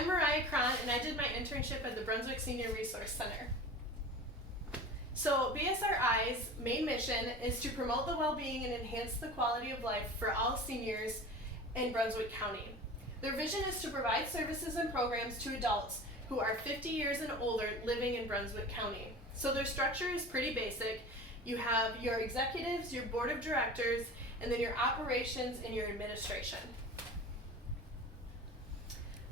I'm Mariah Cron, and I did my internship at the Brunswick Senior Resource Center. So BSRI's main mission is to promote the well-being and enhance the quality of life for all seniors in Brunswick County. Their vision is to provide services and programs to adults who are 50 years and older living in Brunswick County. So their structure is pretty basic. You have your executives, your board of directors, and then your operations and your administration.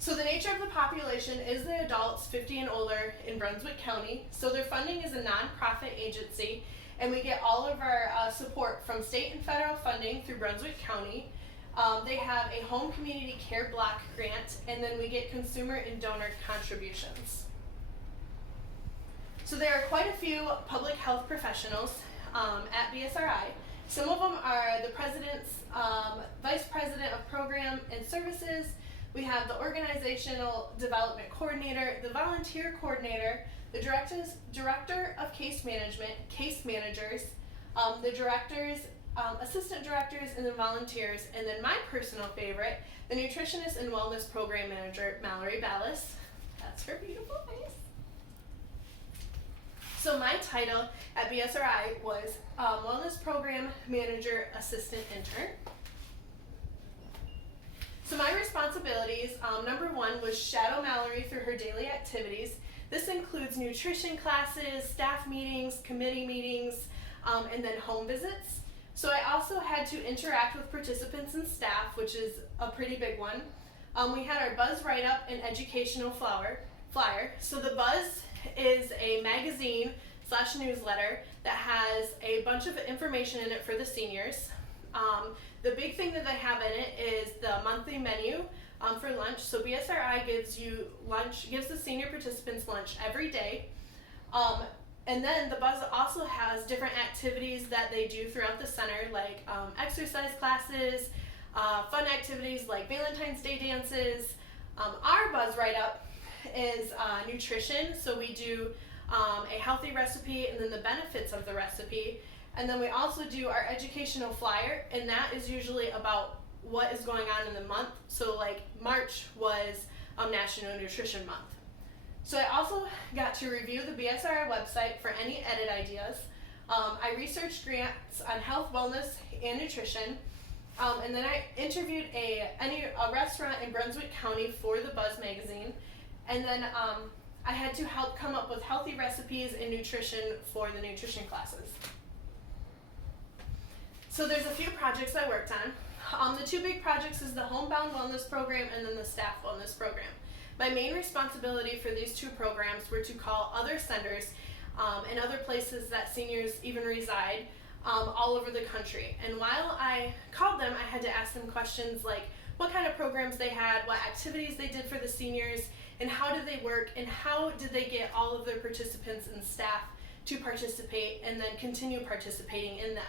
So the nature of the population is the adults 50 and older in Brunswick County. So their funding is a nonprofit agency, and we get all of our support from state and federal funding through Brunswick County. They have a home community care block grant, and then we get consumer and donor contributions. So there are quite a few public health professionals at BSRI. Some of them are the president's vice president of program and services. We have the organizational development coordinator, the volunteer coordinator, the director of case management, case managers, the directors, assistant directors, and then volunteers, and then my personal favorite, the nutritionist and wellness program manager, Mallory Ballas. That's her beautiful face. So my title at BSRI was Wellness Program Manager Assistant Intern. So my responsibilities, number one was shadow Mallory through her daily activities. This includes nutrition classes, staff meetings, committee meetings, and then home visits. So I also had to interact with participants and staff, which is a pretty big one. We had our Buzz write-up and educational flyer. So the Buzz is a magazine / newsletter that has a bunch of information in it for the seniors. The big thing that they have in it is the monthly menu for lunch. So BSRI gives the senior participants lunch every day. And then the Buzz also has different activities that they do throughout the center, like exercise classes, fun activities like Valentine's Day dances. Our Buzz write-up is nutrition, so we do a healthy recipe and then the benefits of the recipe. And then we also do our educational flyer, and that is usually about what is going on in the month. So like March was National Nutrition Month. So I also got to review the BSRI website for any edit ideas. I researched grants on health, wellness, and nutrition. And then I interviewed a restaurant in Brunswick County for the Buzz magazine. And then I had to help come up with healthy recipes and nutrition for the nutrition classes. So there's a few projects I worked on. The two big projects is the homebound wellness program and then the staff wellness program. My main responsibility for these two programs were to call other centers and other places that seniors even reside all over the country. And while I called them, I had to ask them questions like what kind of programs they had, what activities they did for the seniors, and how did they work, and how did they get all of their participants and staff to participate and then continue participating in them.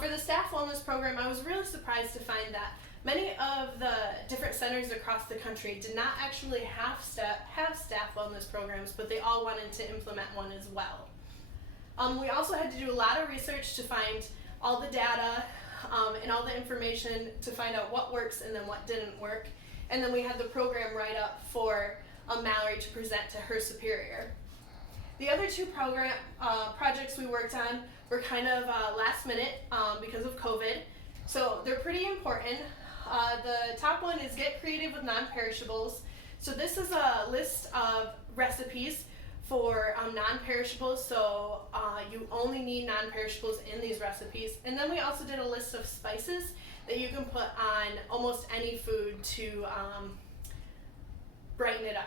For the staff wellness program, I was really surprised to find that many of the different centers across the country did not actually have staff wellness programs, but they all wanted to implement one as well. We also had to do a lot of research to find all the data and all the information to find out what works and then what didn't work. And then we had the program write-up for Mallory to present to her superior. The other two projects we worked on were kind of last minute because of COVID. So they're pretty important. The top one is Get Creative with Non-Perishables. So this is a list of recipes for non-perishables. So you only need non-perishables in these recipes. And then we also did a list of spices that you can put on almost any food to brighten it up.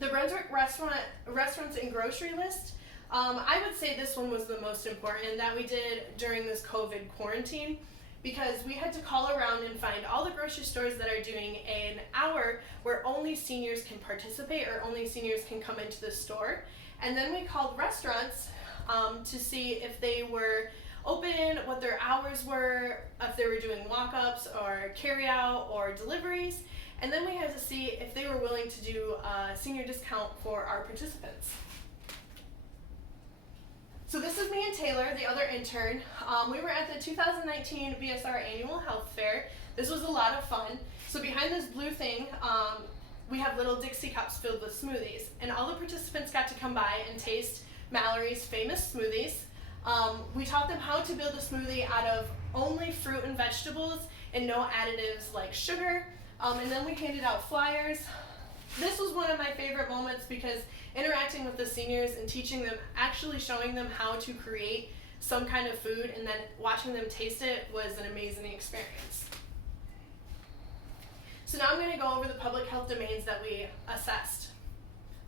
The Brunswick restaurants and grocery list, I would say this one was the most important that we did during this COVID quarantine, because we had to call around and find all the grocery stores that are doing an hour where only seniors can participate or only seniors can come into the store. And then we called restaurants to see if they were open, what their hours were, if they were doing walk-ups or carry-out or deliveries. And then we had to see if they were willing to do a senior discount for our participants. So this is me and Taylor, the other intern. We were at the 2019 BSR Annual Health Fair. This was a lot of fun. So behind this blue thing we have little Dixie cups filled with smoothies, and all the participants got to come by and taste Mallory's famous smoothies. We taught them how to build a smoothie out of only fruit and vegetables and no additives like sugar, and then we handed out flyers. This was one of my favorite moments because interacting with the seniors and teaching them, actually showing them how to create some kind of food and then watching them taste it was an amazing experience. So now I'm going to go over the public health domains that we assessed,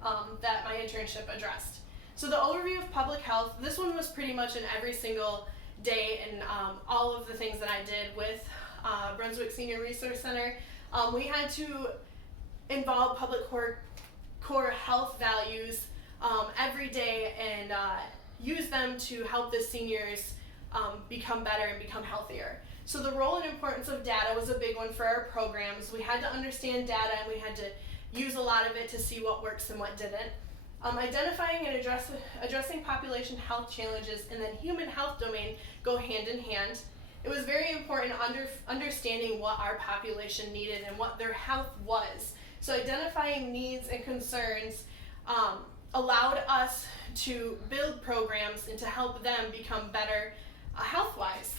that my internship addressed. So the overview of public health, this one was pretty much in every single day and all of the things that I did with Brunswick Senior Resource Center. We had to involve public core health values every day and use them to help the seniors become better and become healthier. So the role and importance of data was a big one for our programs. We had to understand data and we had to use a lot of it to see what works and what didn't. Identifying and addressing population health challenges and then human health domain go hand in hand. It was very important understanding what our population needed and what their health was. So identifying needs and concerns allowed us to build programs and to help them become better health-wise.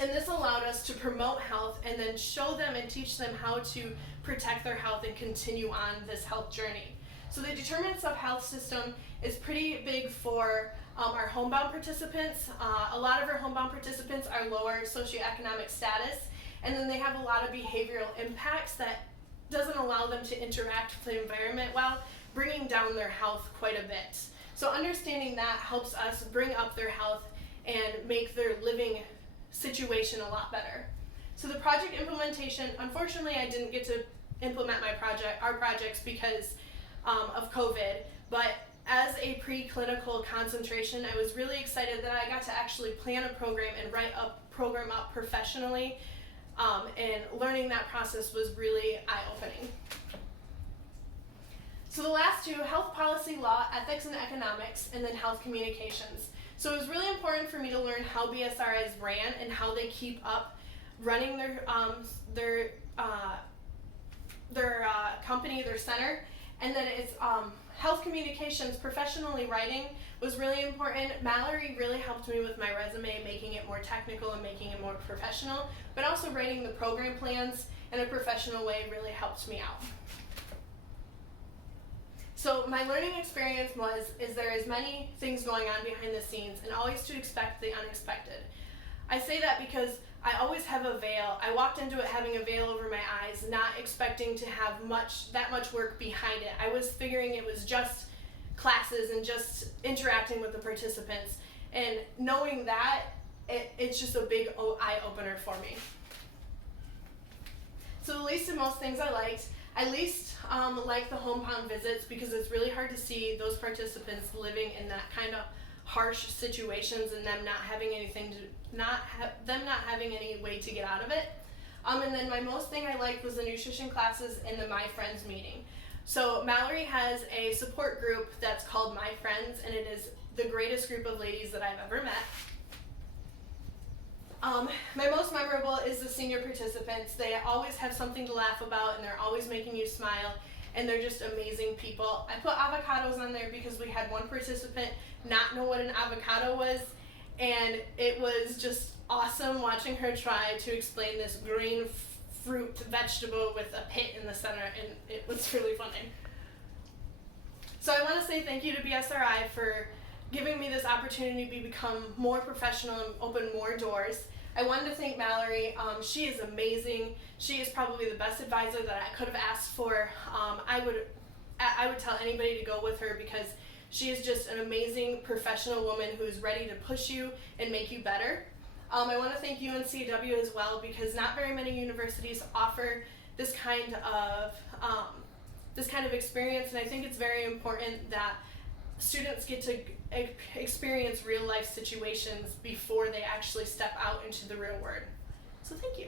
And this allowed us to promote health and then show them and teach them how to protect their health and continue on this health journey. So the determinants of health system is pretty big for our homebound participants. A lot of our homebound participants are lower socioeconomic status, and then they have a lot of behavioral impacts that doesn't allow them to interact with the environment well, bringing down their health quite a bit. So understanding that helps us bring up their health and make their living situation a lot better. So the project implementation, unfortunately I didn't get to implement our projects because of COVID, but as a preclinical concentration, I was really excited that I got to actually plan a program and write a program up professionally, and learning that process was really eye-opening. So the last two, health policy, law, ethics and economics, and then health communications. So it was really important for me to learn how BSRIs ran and how they keep up running their company, their center. And then it's health communications, professionally writing was really important. Mallory really helped me with my resume, making it more technical and making it more professional, but also writing the program plans in a professional way really helped me out. So my learning experience is there is many things going on behind the scenes and always to expect the unexpected. I say that because I always have a veil. I walked into it having a veil over my eyes, not expecting to have that much work behind it. I was figuring it was just classes and just interacting with the participants. And knowing that, it's just a big eye-opener for me. So the least and most things I liked. I least like the hometown visits because it's really hard to see those participants living in that kind of harsh situations and them not having any way to get out of it. And then my most thing I liked was the nutrition classes and the My Friends meeting. So Mallory has a support group that's called My Friends, and it is the greatest group of ladies that I've ever met. My most memorable is the senior participants. They always have something to laugh about and they're always making you smile, and they're just amazing people. I put avocados on there because we had one participant not know what an avocado was, and it was just awesome watching her try to explain this green fruit vegetable with a pit in the center, and it was really funny. So I want to say thank you to BSRI for giving me this opportunity to become more professional and open more doors. I wanted to thank Mallory. She is amazing. She is probably the best advisor that I could have asked for. I would tell anybody to go with her because she is just an amazing professional woman who's ready to push you and make you better. I want to thank UNCW as well because not very many universities offer this kind of experience, and I think it's very important that students get to experience real life situations before they actually step out into the real world. So thank you.